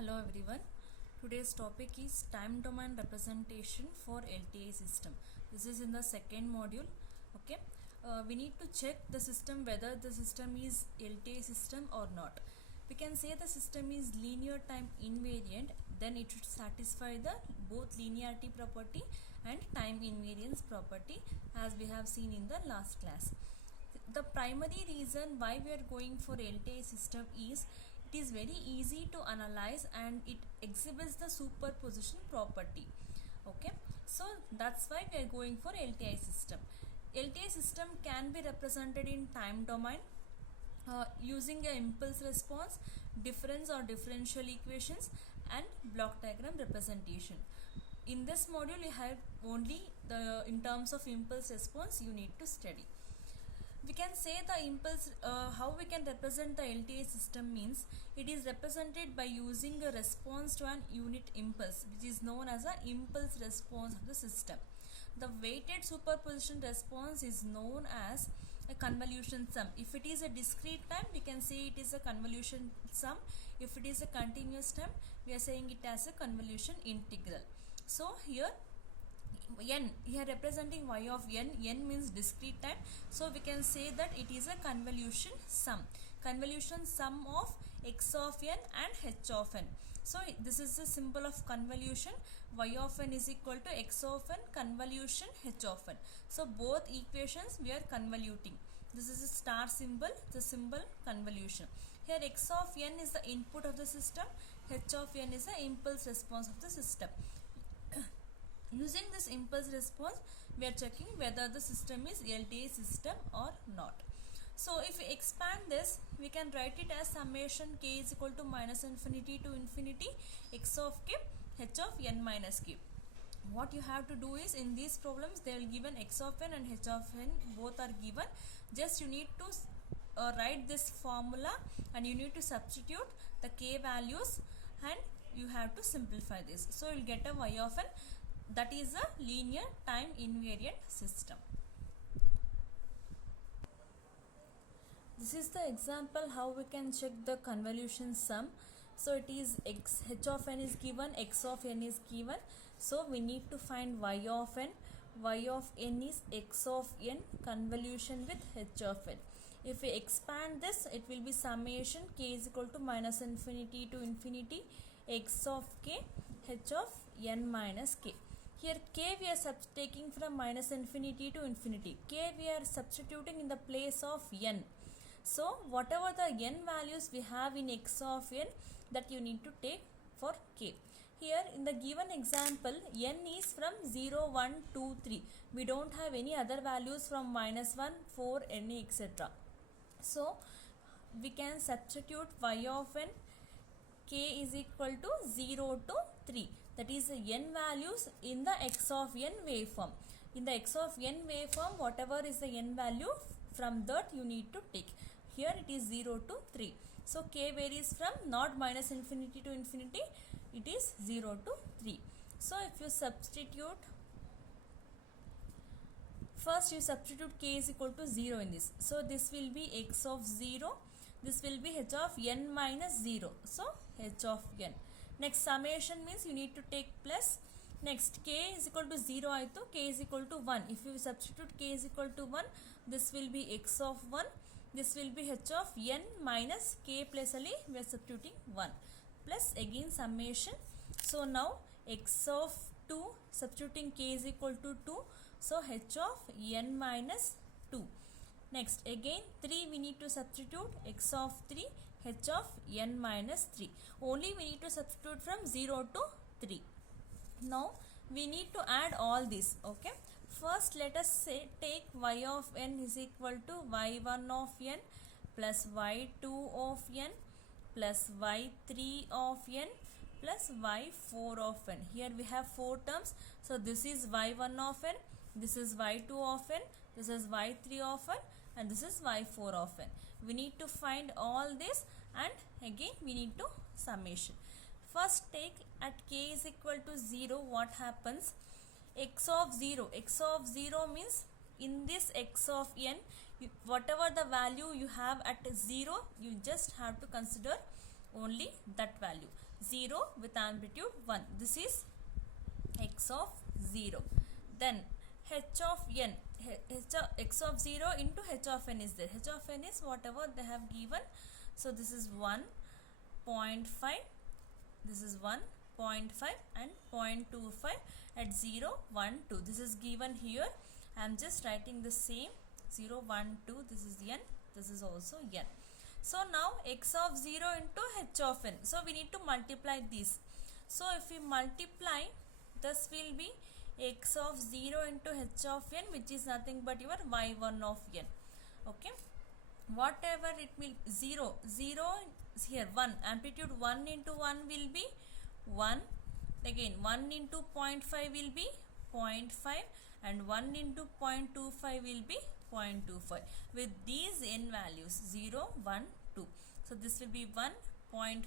Hello everyone. Today's topic is time domain representation for LTI system. This is in the second module. Okay. We need to check the system whether the system is LTI system or not. We can say the system is linear time invariant, then it should satisfy the both linearity property and time invariance property as we have seen in the last class. The primary reason why we are going for LTI system is it is very easy to analyze and it exhibits the superposition property. Okay, so that's why we are going for LTI system. LTI system can be represented in time domain using a impulse response, difference or differential equations, and block diagram representation. In this module you have only the in terms of impulse response you need to study. We can say the impulse, how we can represent the LTI system means it is represented by using a response to an unit impulse, which is known as an impulse response of the system. The weighted superposition response is known as a convolution sum. If it is a discrete time, we can say it is a convolution sum. If it is a continuous time, we are saying it as a convolution integral. So here n, here representing y of n means discrete time, so we can say that it is a convolution sum of x of n and h of n. So this is the symbol of convolution. Y of n is equal to x of n convolution h of n. So both equations we are convoluting. This is a star symbol, the symbol convolution. Here x of n is the input of the system, h of n is the impulse response of the system. Using this impulse response, we are checking whether the system is LTI system or not. So if we expand this, we can write it as summation k is equal to minus infinity to infinity x of k h of n minus k. What you have to do is, in these problems they will given x of n and h of n both are given. Just you need to write this formula and you need to substitute the k values and you have to simplify this. So you will get a y of n, that is a linear time invariant system. This is the example how we can check the convolution sum. So it is x, h of n is given, x of n is given. So we need to find y of n. Y of n is x of n convolution with h of n. If we expand this, it will be summation k is equal to minus infinity to infinity x of k h of n minus k. Here k we are taking from minus infinity to infinity. K we are substituting in the place of n. So whatever the n values we have in x of n, that you need to take for k. Here in the given example, n is from 0, 1, 2, 3. We don't have any other values from minus 1, 4, n, etc. So we can substitute y of n, k is equal to 0 to 3. That is the n values in the x of n waveform. In the x of n waveform, whatever is the n value, from that you need to take. Here it is 0 to 3. So k varies from not minus infinity to infinity, it is 0 to 3. So if you substitute, first you substitute k is equal to 0 in this. So this will be x of 0. This will be h of n minus 0. So h of n. Next summation means you need to take plus. Next k is equal to 0 aito k is equal to 1. If you substitute k is equal to 1, this will be x of 1. This will be h of n minus k plus ali we are substituting 1. Plus again summation. So now x of 2 substituting k is equal to 2. So h of n minus 2. Next again 3 we need to substitute x of 3 h of n minus 3. Only we need to substitute from 0 to 3. Now we need to add all this. Okay. First let us say take y of n is equal to y1 of n plus y2 of n plus y3 of n plus y4 of n. Here we have 4 terms. So this is y1 of n, this is y2 of n, this is y3 of n, and this is y4 of n. We need to find all this and again we need to summation. First take at k is equal to 0, what happens? X of 0 means in this x of n, whatever the value you have at 0, you just have to consider only that value. 0 with amplitude 1. This is x of 0. Then h of n, x of 0 into h of n is there. H of n is whatever they have given. So this is 1.5, this is 1.5 and 0.25 at 0, 1, 2. This is given here. I am just writing the same 0, 1, 2. This is n, this is also n. So now x of 0 into h of n. So we need to multiply this. So if we multiply, this will be x of 0 into h of n, which is nothing but your y1 of n. Okay. Whatever it will, 0 is here, 1. Amplitude 1 into 1 will be 1. Again 1 into 0.5 will be 0.5 and 1 into 0.25 will be 0.25 with these n values 0, 1, 2. So this will be 1, 0.5,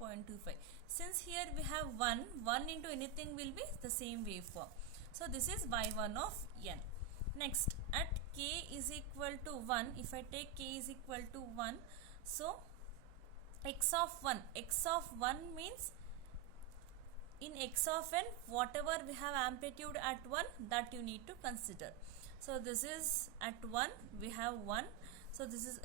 0.25. Since here we have 1 into anything will be the same waveform. So this is y1 of n. Next, at k is equal to 1, if I take k is equal to 1, so x of 1 means in x of n, whatever we have amplitude at 1, that you need to consider. So this is at 1, we have 1. So this is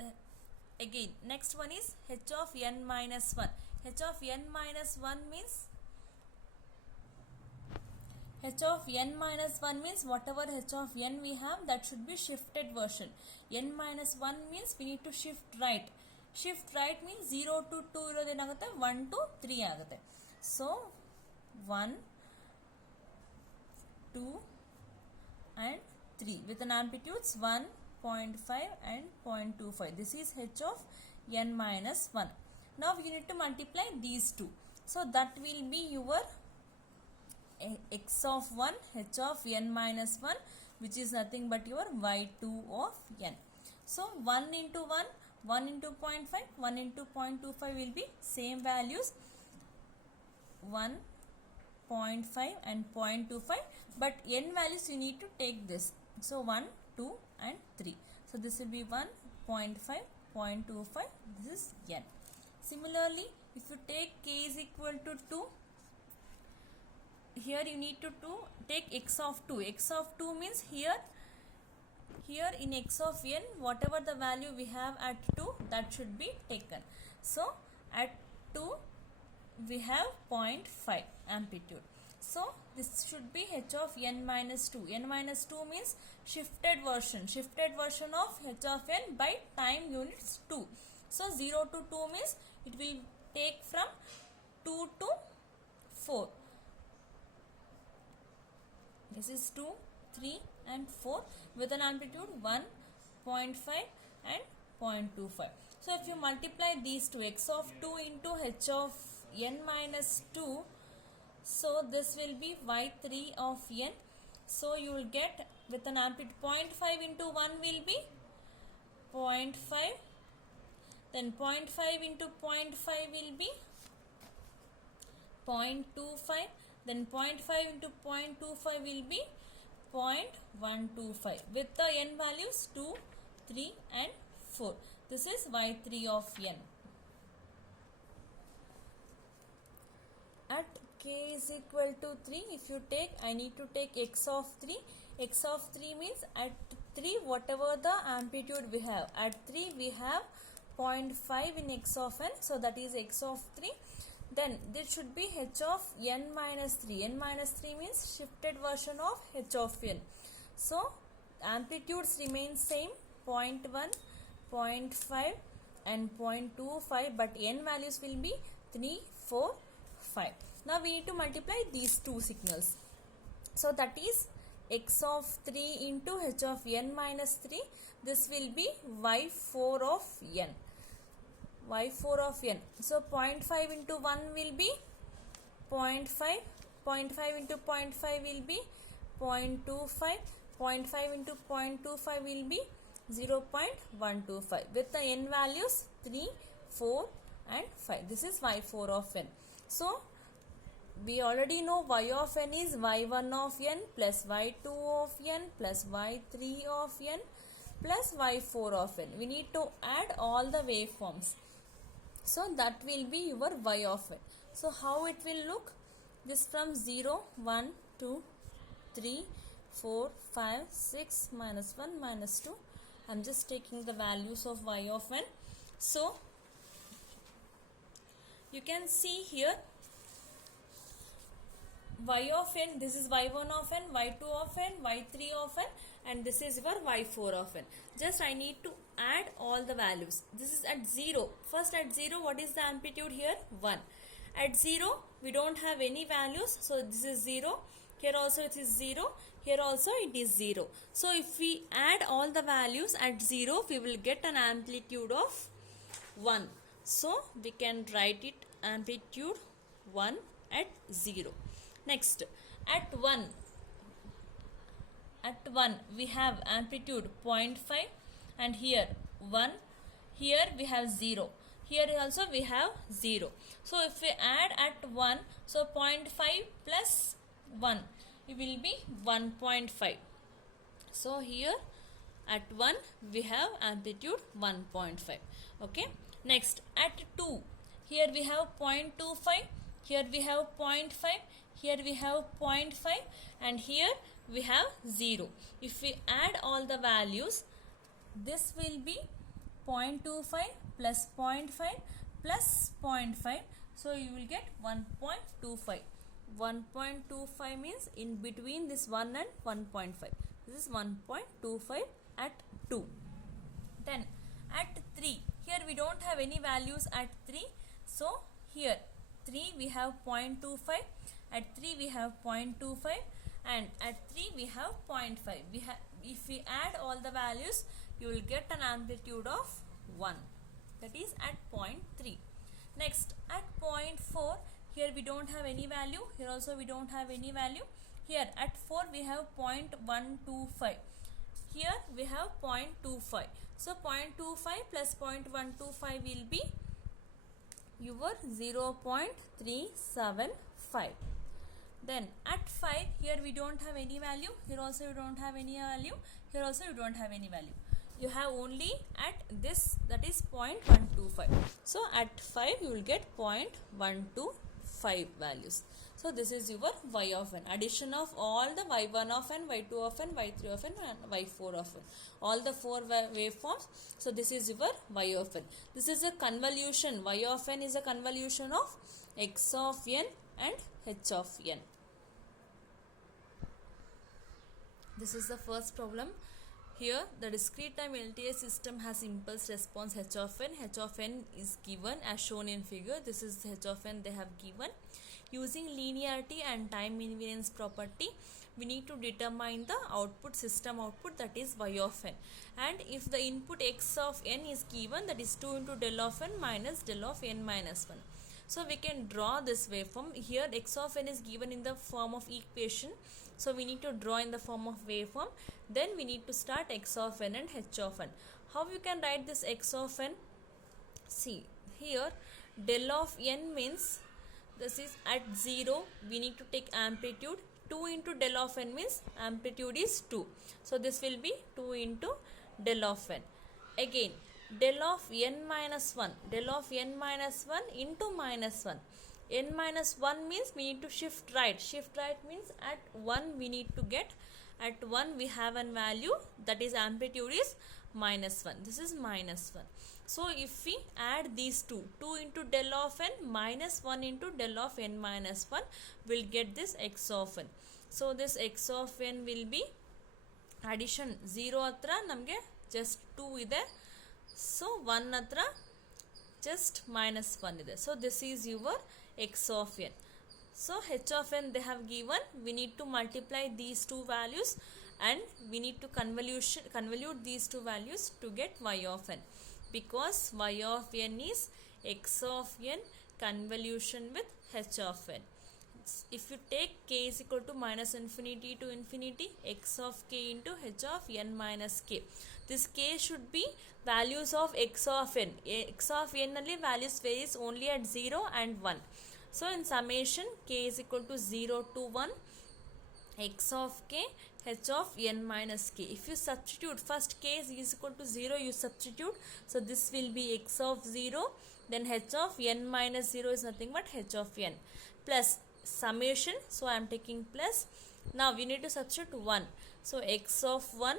again, next one is h of n minus 1. H of n minus 1 means, h of n minus 1 means whatever h of n we have, that should be shifted version. N minus 1 means we need to shift right. Shift right means 0 to 2 irodena agutte, 1 to 3 agutte. So 1, 2 and 3 with an amplitudes 1, 0.5 and 0.25. This is h of n minus 1. Now we need to multiply these two. So that will be your x of 1, h of n minus 1, which is nothing but your y2 of n. So 1 into 1, 1 into 0.5, 1 into 0.25 will be same values, 1, 0.5 and 0.25, but n values you need to take this. So 1, 2 and 3. So this will be 1, 0.5, 0.25, this is n. Similarly, if you take k is equal to 2, here you need to take x of 2. X of 2 means here in x of n, whatever the value we have at 2, that should be taken. So at 2 we have 0.5 amplitude. So this should be h of n minus 2. N minus 2 means shifted version of h of n by time units 2. So 0 to 2 means it will take from 2 to 4. This is 2, 3 and 4 with an amplitude 1, 0.5 and 0.25. So if you multiply these two, x of 2 into h of n minus 2, so this will be y3 of n. So you will get with an amplitude 0.5 into 1 will be 0.5, then 0.5 into 0.5 will be 0.25, then 0.5 into 0.25 will be 0.125 with the n values 2, 3 and 4. This is y3 of n. At k is equal to 3, if you take, I need to take x of 3. X of 3 means at 3 whatever the amplitude we have. At 3 we have 0.5 in x of n, so that is x of 3. Then this should be h of n minus 3. N minus 3 means shifted version of h of n. So amplitudes remain same, 0.1, 0.5 and 0.25, but n values will be 3, 4, 5. Now we need to multiply these two signals. So that is x of 3 into h of n minus 3. This will be y4 of n. Y4 of n. So 0.5 into 1 will be 0.5. 0.5 into 0.5 will be 0.25. 0.5 into 0.25 will be 0.125 with the n values 3, 4 and 5. This is y4 of n. So we already know y of n is y1 of n plus y2 of n plus y3 of n plus y4 of n. We need to add all the waveforms. So that will be your y of n. So how it will look? This from 0, 1, 2, 3, 4, 5, 6, minus 1, minus 2. I'm just taking the values of y of n. So you can see here y of n, this is y1 of n, y2 of n, y3 of n, and this is your y4 of n. Just I need to add all the values. This is at 0. First at 0, what is the amplitude here? 1. At 0, we don't have any values, so this is 0. Here also it is 0. Here also it is 0. So if we add all the values at 0, we will get an amplitude of 1. So we can write it amplitude 1 at 0. Next, at 1 we have amplitude 0.5, and here 1, here we have 0, here also we have 0. So if we add at 1, so 0.5 plus 1, it will be 1.5. So here at 1 we have amplitude 1.5. Okay. Next, at 2, here we have 0.25, here we have 0.5, here we have 0.5, and here we have 0. If we add all the values, this will be 0.25 plus 0.5 plus 0.5. So you will get 1.25. 1.25 means in between this 1 and 1.5. This is 1.25 at 2. Then at 3, here we don't have any values at 3. So here 3 we have 0.25, at 3 we have 0.25, and at 3 we have 0.5. If we add all the values, you will get an amplitude of 1. That is at 0.3. Next, at 0.4, here we don't have any value. Here also we don't have any value. Here at 4 we have 0.125. Here we have 0.25. So 0.25 plus 0.125 will be your 0.375. Then at 5, here we don't have any value. Here also you don't have any value. Here also you don't have any value. You have only at this, that is 0.125. So at 5 you will get 0.125 values. So this is your y of n. Addition of all the y1 of n, y2 of n, y3 of n, and y4 of n. All the 4 waveforms. So this is your y of n. This is a convolution. Y of n is a convolution of x of n and h of n. This is the first problem. Here the discrete time LTI system has impulse response h of n. H of n is given as shown in figure. This is h of n they have given. Using linearity and time invariance property, we need to determine the output, system output, that is y of n. And if the input x of n is given, that is 2 into del of n minus del of n minus 1. So we can draw this waveform. Here x of n is given in the form of equation. So we need to draw in the form of waveform. Then we need to start x of n and h of n. How you can write this x of n? See, here del of n means this is at 0, we need to take amplitude. 2 into del of n means amplitude is 2. So this will be 2 into del of n. Again, del of n minus 1. Del of n minus 1 into minus 1. N minus 1 means we need to shift right. Shift right means at 1 we need to get. At 1 we have an value, that is amplitude is minus 1. This is minus 1. So if we add these two, 2 into del of n minus 1 into del of n minus 1, will get this x of n. So this x of n will be addition 0 atra namge just 2 ide. So 1 atra just minus 1 ide. So this is your x of n. So h of n they have given. We need to multiply these two values and we need to convolute these two values to get y of n. Because y of n is x of n convolution with h of n. If you take k is equal to minus infinity to infinity, x of k into h of n minus k. This k should be values of x of n. X of n only values varies only at 0 and 1. So in summation, k is equal to 0 to 1, x of k, h of n minus k. If you substitute, first k is equal to 0, you substitute. So this will be x of 0 then h of n minus 0 is nothing but h of n plus summation. So I am taking plus. Now we need to substitute 1. So x of 1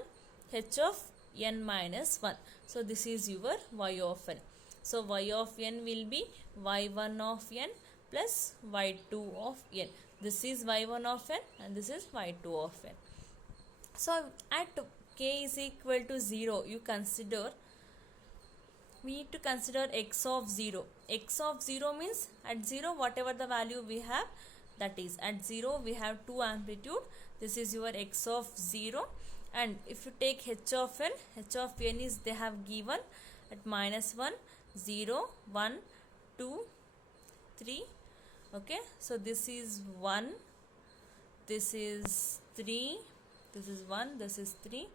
h of n minus 1. So this is your y of n. So y of n will be y1 of n plus y2 of n. This is y1 of n and this is y2 of n. So at k is equal to 0, we need to consider x of 0. X of 0 means at 0 whatever the value we have, that is at 0 we have 2 amplitude. This is your x of 0, and if you take h of n is they have given at minus 1, 0, 1, 2, 3. Okay, so this is 1, this is 3, this is 1, this is 3,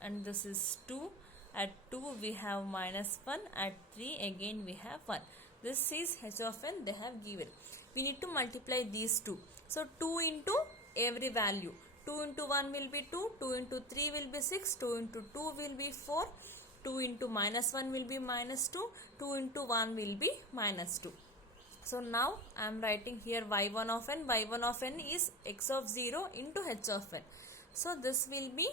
and this is 2. At 2 we have minus 1, at 3 again we have 1. This is h of n they have given. We need to multiply these two. So 2 into every value. 2 into 1 will be 2, 2 into 3 will be 6, 2 into 2 will be 4, 2 into minus 1 will be minus 2, 2 into 1 will be minus 2. So now I am writing here y1 of n. y1 of n is x of 0 into h of n. So this will be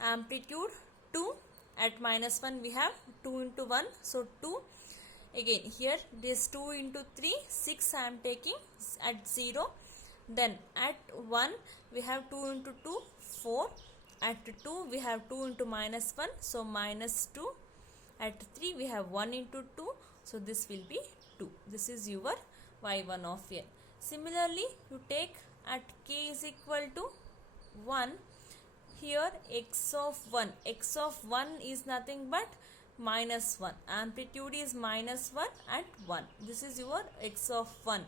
amplitude 2. At minus 1 we have 2 into 1, so 2. Again here this 2 into 3, 6 I am taking at 0. Then at 1 we have 2 into 2, 4. At 2 we have 2 into minus 1, so minus 2. At 3 we have 1 into 2, so this will be 2. This is your y1 of n. Similarly, you take at k is equal to 1. Here x of 1 is nothing but minus 1. Amplitude is minus 1 at 1. This is your x of 1.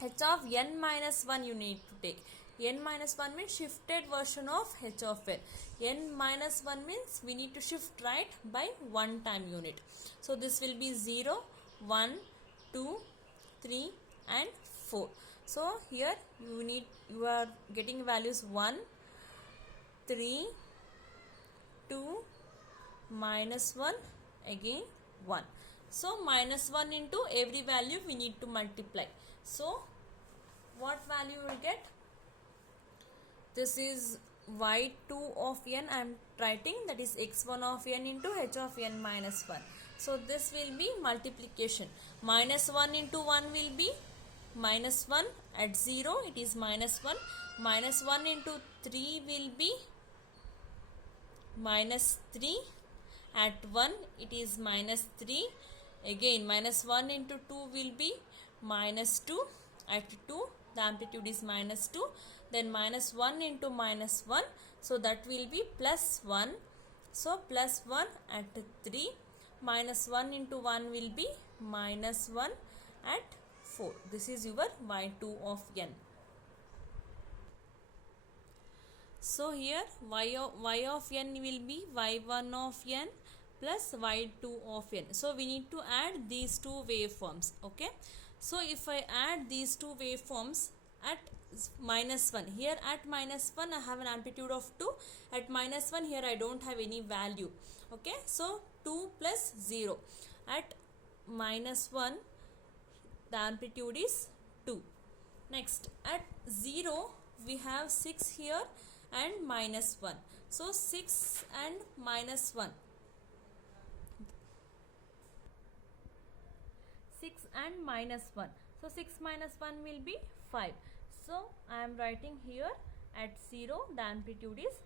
H of n minus 1 you need to take. N minus 1 means shifted version of h of n. N minus 1 means we need to shift right by 1 time unit. So this will be 0, 1, 2, 3 and 4. So here you are getting values 1, 3, 2, minus 1, again 1. So minus 1 into every value we need to multiply. So what value you will get? This is y2 of n I am writing, that is x1 of n into h of n minus 1. So this will be multiplication. Minus 1 into 1 will be minus 1. At 0 it is minus 1. Minus 1 into 3 will be minus 3. At 1 it is minus 3. Again minus 1 into 2 will be minus 2. At 2 the amplitude is minus 2. Then minus 1 into minus 1. So that will be plus 1. So plus 1 at 3. Minus 1 into 1 will be minus 1 at 4. This is your y2 of n. So here y of n will be y1 of n plus y2 of n. So we need to add these two waveforms. Okay. So if I add these two waveforms at minus 1, here at minus 1 I have an amplitude of 2. At minus 1 here I don't have any value. Okay. So 2 plus 0. At minus 1 the amplitude is 2. Next at 0 we have 6 here and minus 1. So 6 and minus 1. 6 and minus 1. So 6 minus 1 will be 5. So I am writing here at 0 the amplitude is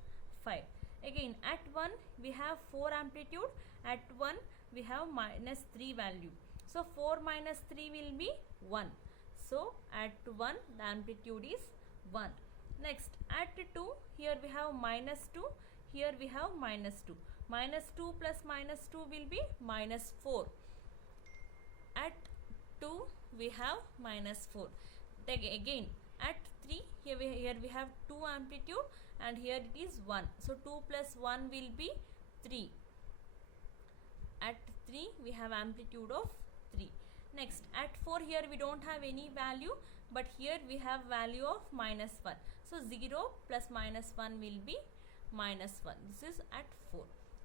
5. Again at 1 we have 4 amplitude. At 1 we have minus 3 value. So 4 minus 3 will be 1. So at 1 the amplitude is 1. Next at 2 here we have minus 2. Here we have minus 2. Minus 2 plus minus 2 will be minus 4. At 2 we have minus 4. Again at 3 here we have 2 amplitude and here it is 1. So 2 plus 1 will be 3. At 3 we have amplitude of 3. Next at 4 here we don't have any value, but here we have value of minus 1. So 0 plus minus 1 will be minus 1. This is at 4.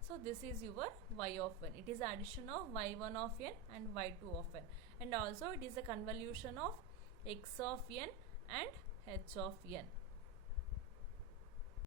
So this is your y of n. It is addition of y1 of n and y2 of n, and also it is a convolution of x of n and h of n.